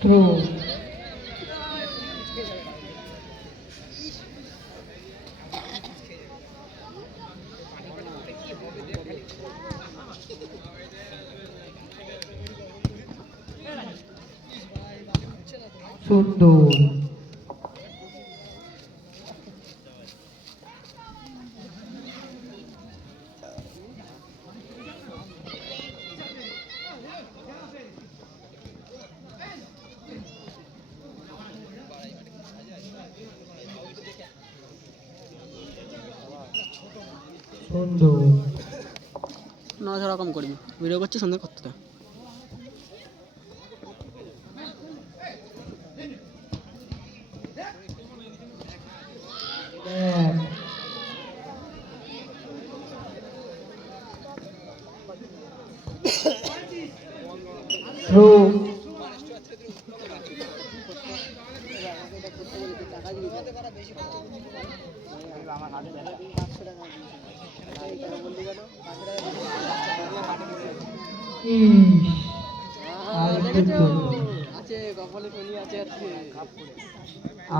Through. Sundur. Sundur. নড়াচড়া কম করবি, video করছি সুন্দর করতে দে। Through.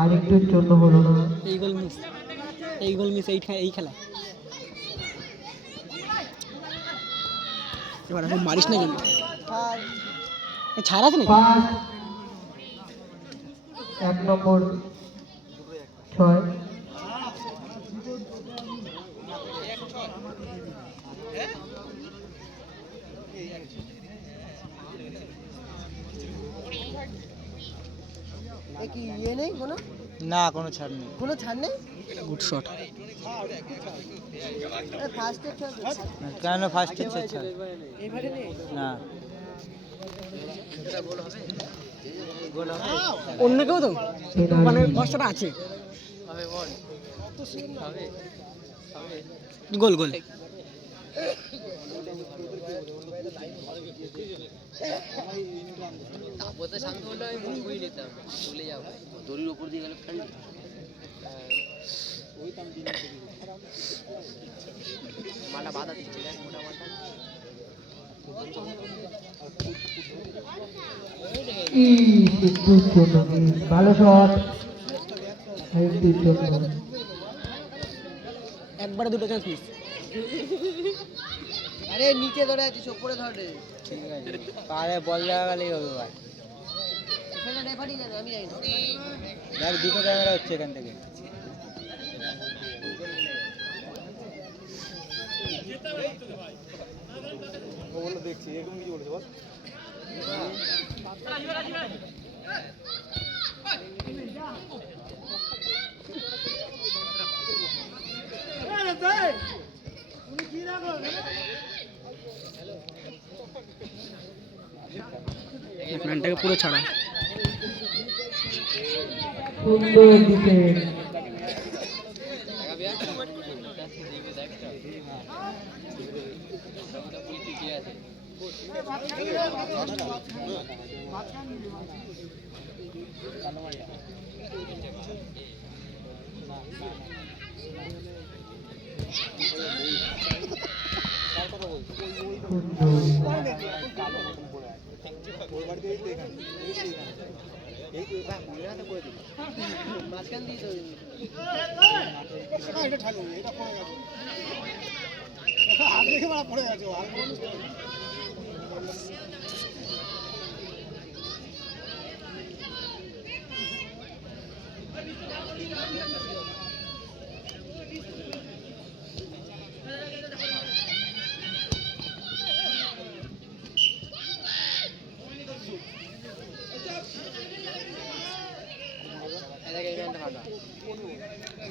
আরেকটুর জন্য হলো না। এই গোল মিস, এই গোল মিস এই খেলা। এবার এখন মারিস না কিন্তু, ছাড় আছে নাকি? 1 নম্বর 6 কি ইয়ে নেই কোনো? না, কোনো ছাড় নেই, কোনো ছাড় নেই। Good shot. ফার্স্টের কেন ফার্স্টের ছাড়? এবারে নেই না, অন্য কেউ তো মানে ভরসাটা আছে। গোল গোল। তাপতে শান্ত হলে আমি মুখ ঘুরিয়ে নিতাম, চলে যাবো দড়ির উপর দিয়ে গেলে ফ্রেন্ড মাটা বাধা দিচ্ছে মোটা মাটা। ভালো শট। একবারে দুটো চান্স মিস। আরে নিচে ধরে আছিস, ওপরে ধরে। ঠিক আছে, পারে বল লাগা গেলেই হবে ভাই। সেটা রেফারি জানে, আমি জানি না। দেখ দুটো ক্যামেরা হচ্ছে এখান থেকে। দেখছি এরকম কিছু বলেছে বল। ম্যানটাকে পুরো ছাড়া। সুন্দর ডিফেন্স। মাঝখান দিয়ে পড়ে গেছে।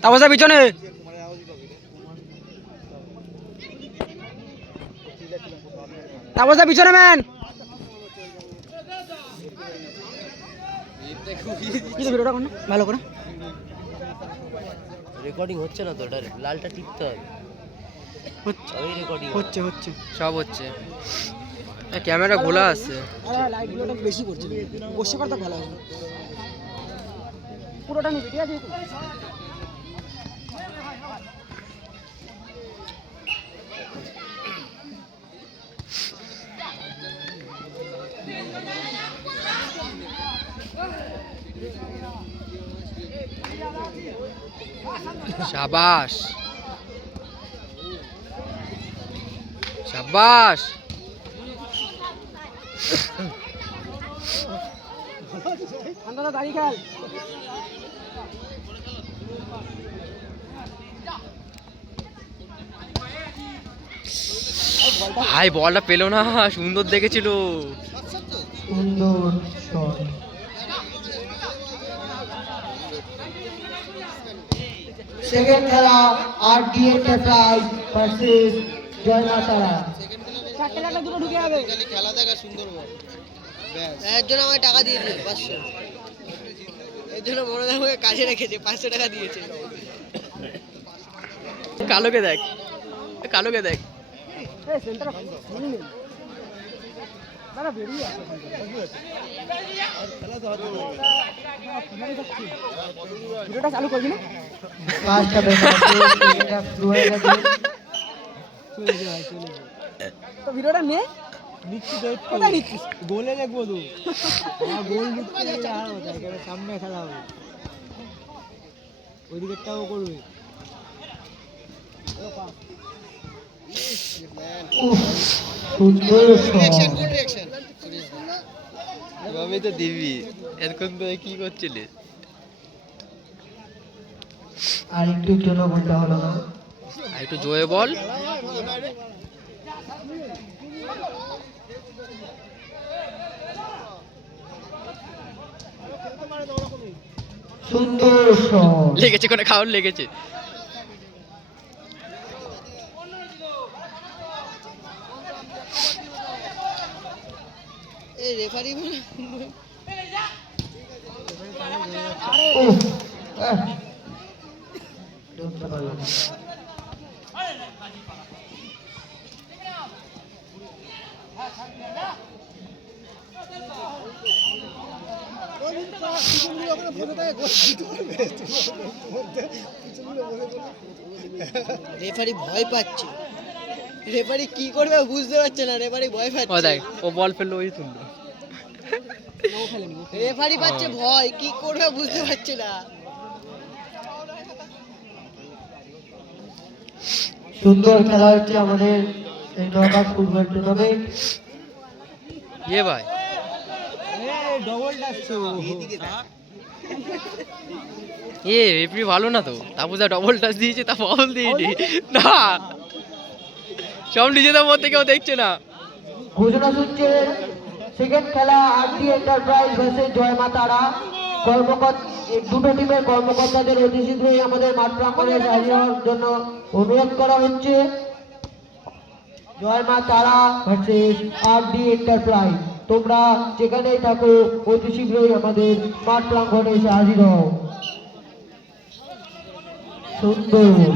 তাপসা পিছনে। তাপসা পিছনে ম্যান। ভিডিওটা কর না ভালো করে। রেকর্ডিং হচ্ছে না তো, ওটা লালটা টিপতে হবে। ওই রেকর্ডিং হচ্ছে হচ্ছে সব হচ্ছে। ক্যামেরা গোলা আছে। লাইটগুলোটা বেশি করছে, বসে করতে ভালো হবে। পুরোটা নিবি ঠিক আছে? শাবাশ শাবাশ। দাঁড়িয়ে খেল। ভাই বলটা পেলো না, সুন্দর দেখেছিল। সুন্দর শট। সেকেন্ড খেলা আরডি এন্টারপ্রাইজ ভার্সেস জয় মা তারা। চারটে কাটা দুটো ঢুকে যাবে। খেলা দেখা সুন্দর বল। এর জন্য আমাকে টাকা দিয়েছে 500। এর জন্য মনে আমাকে কাজে রেখেছে, 500 টাকা দিয়েছে। কালোকে দেখ, কালোকে দেখ। এই সেন্টারে ফোন নেই। দাঁড়া বেরিয়ে আসো। ভিডিওটা চালু করবি না? পাঁচটা ব্যাটার শুরু হয়ে গেছে। চলে যা চলে যা। তো ভিডিওটা নে। নিচ্ছি তো কোথায় নিচ্ছিস? গোলে দেখবো তো। হ্যাঁ গোল নিচ্ছে আর ওটা সামনে খেলা হবে। ওই দিকেরটাও করবে। উফ, সুন্দর শট। এভাবেই তো দিবি, এতক্ষণ তো কি করছিলিস? আর একটু জন্য বলতে হলো না। আর একটু জোরে বল। সুন্দর শট। লেগেছে, কোনো খাওয়ার লেগেছে। এই রেফারি উফ, ধরতে পারলাম না। রেফারি ভয় পাচ্ছে। রেফারি কি করবে বুঝতে পারছে না, রেফারি ভয় ও পাচ্ছে। দেখ, ও বল ফেললো, ওই তুললো। রেফারি পাচ্ছে ভয়, কি করবে বুঝতে পারছে না। সুন্দর খেলা হচ্ছে আমাদের এই নকআউট ফুটবল টুর্নামেন্ট। এ ভাই ডবল ডাকছো। এ রেফারি ভালো না তো, তারপর যা ডবল টাচ দিয়েছে তা ফাউল দিয়েছে না, সব নিজেদের মধ্যে কেউ দেখছে না। ঘোষণা শুনছে সেকেন্ড খেলা আরডি এন্টারপ্রাইজ ভার্সেস জয় মা তারা। দুটো টিমের কর্মকর্তাদের অতি শীঘ্রই আমাদের মাঠ প্রাঙ্গণে হাজির হওয়ার জন্য অনুরোধ করা হচ্ছে। জয় মা তারা ভার্সেস আরডি এন্টারপ্রাইজ, তোমরা যেখানেই থাকো অতি শীঘ্রই আমাদের মাঠ প্রাঙ্গণে এসে হাজির হও। সুন্দর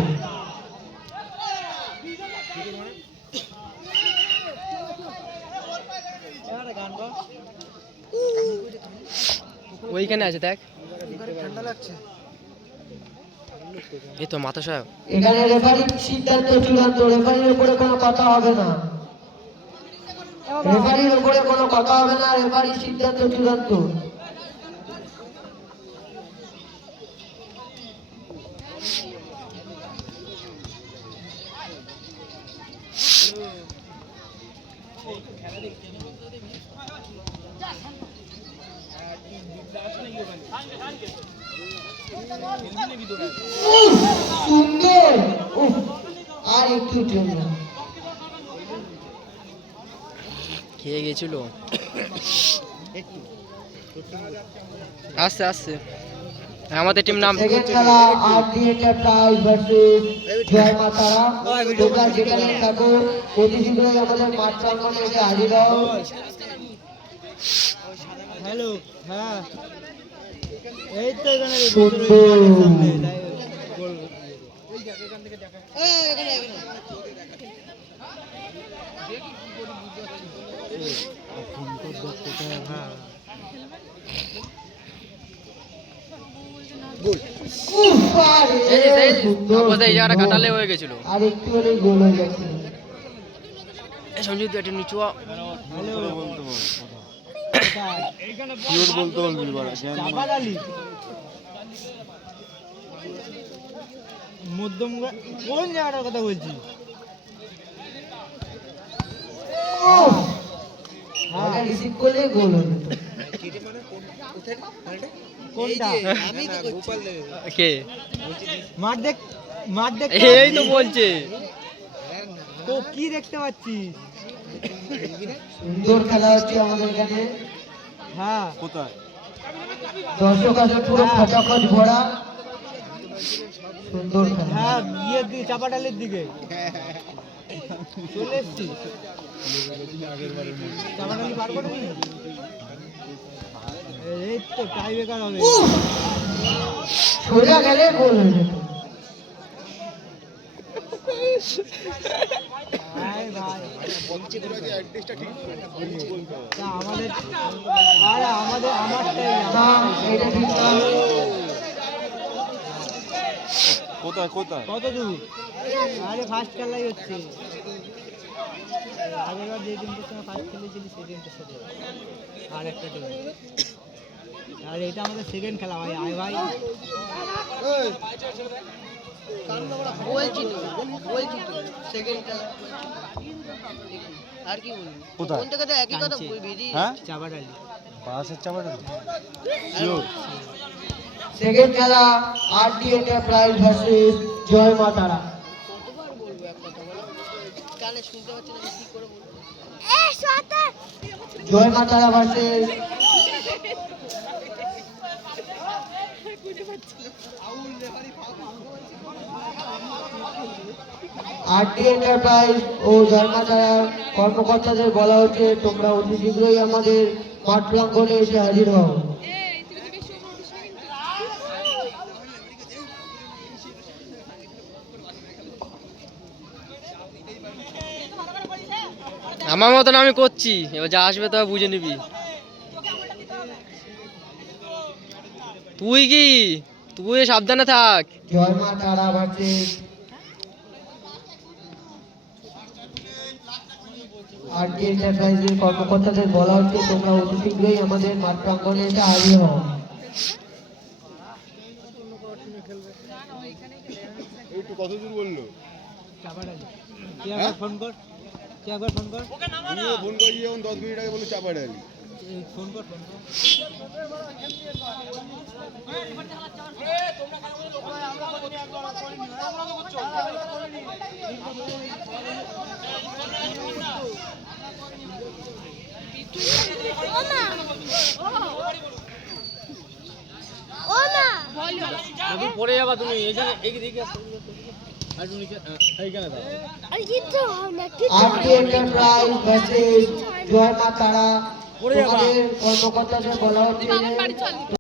ওইখানে আছে দেখ, ঠান্ডা লাগছে। এই তো মাথা সাহেব। এখানে রেফারির সিদ্ধান্ত চূড়ান্ত, রেফারির উপরে কোনো কথা হবে না, রেফারির উপরে কোনো কথা হবে না, রেফারির সিদ্ধান্ত চূড়ান্ত। সুন্দর, আর একটু জন্য খেয়ে গেছিল। আস্তে আস্তে আমাদের টিম নাম। সেকেন্ড খেলা আরডি এন্টারপ্রাইজ ভার্সেস জয় মা তারা। তোমরা যেখানে থাকো অতি শীঘ্রই আমাদের মাঠ প্রাঙ্গণে এসে হাজির হও। হ্যালো হ্যাঁ এই তো এখানে সুন্দর এই জায়গাটা কাটালে হয়ে গেছিল। আর একটু হলেই গোল হয়ে যাচ্ছে। সঞ্জিত একটু নিচু হ। কোথায়? শিওর বলতে বলবি বাড়া চাপাডালি মধ্যম কোন জায়গাটার কথা বলছি? বলটা রিসিভ করলে গোল হয়ে যেত। কোনটা? আমি তো করছি। কে মাঠ দেখ, মাঠ দেখ। এই তো বলছে কি দেখতে পাচ্ছিস? সুন্দর খেলা হচ্ছে আমাদের এখানে, হ্যাঁ কোথায়? দর্শক আছে পুরো খচাখচ ভরা, সুন্দর খেলা। হ্যাঁ ইয়ের দিকে, চাপাডালির দিকে চলে এসছি। চাপাডালি পার করে নি? এই তো টাই বেকার হবে। সোজা গেলে গোল হয়ে যেত। ভাই ভাই তা আমাদের, আরে আমাদের আমারটাই না এটা ঠিক না। কোথায় কোথায়? কত দূর? আরে ফার্স্ট খেলাই হচ্ছে। আগেরবার যে টিমটার সঙ্গে ফার্স্ট খেলেছিলি সেই টিমটার সাথে আর একটা টিম। আর এটা আমাদের সেকেন্ড খেলা ভাই। আয় ভাই বলছি তো সেকেন্ড খেলা। আর কি বলবি? কোথায়? কোন থেকে তো একই কথা কাঁচে। বলবি রে। হ্যাঁ চাপাডালি। বাসের চাপাটা শিওর। সেকেন্ড খেলা আরডি এন্টারপ্রাইজ ভার্সেস জয় মা তারা। কতবার বলবো এক কথা বলো? কানে শুনতে পাচ্ছি না, কি করে বলবো? জয় মা তারা ভার্সেস আরডি এন্টারপ্রাইজ ও জয় মা তারার কর্মকর্তাদের বলা হচ্ছে তোমরা অতি শীঘ্রই আমাদের মাঠ প্রাঙ্গণে এসে হাজির হও। আমার মতন আমি করছি, এবার যা আসবে তো বুঝে নিবি। তুই কি, তুই সাবধানে থাক। জয় মা তারা ভার্সেস আরডি এন্টারপ্রাইজের কর্মকর্তাদের বলা হচ্ছে তোমরা অতি শীঘ্রই আমাদের মাঠ প্রাঙ্গণে এসে হাজির হও। একটু কত দূর বললো? চাপাডালি। তুই একবার ফোন কর, তুই একবার ফোন কর, তুমিও ফোন করি যখন 10 মিনিট আগে বলে চাপাডালি। ফোন কর, ফোন কর। পরে যাবা তুমি এখানে আরডি এন্টারপ্রাইজ ভার্সেস জয় মা তারা, তোমাদের কর্মকর্তাদের বলা হচ্ছে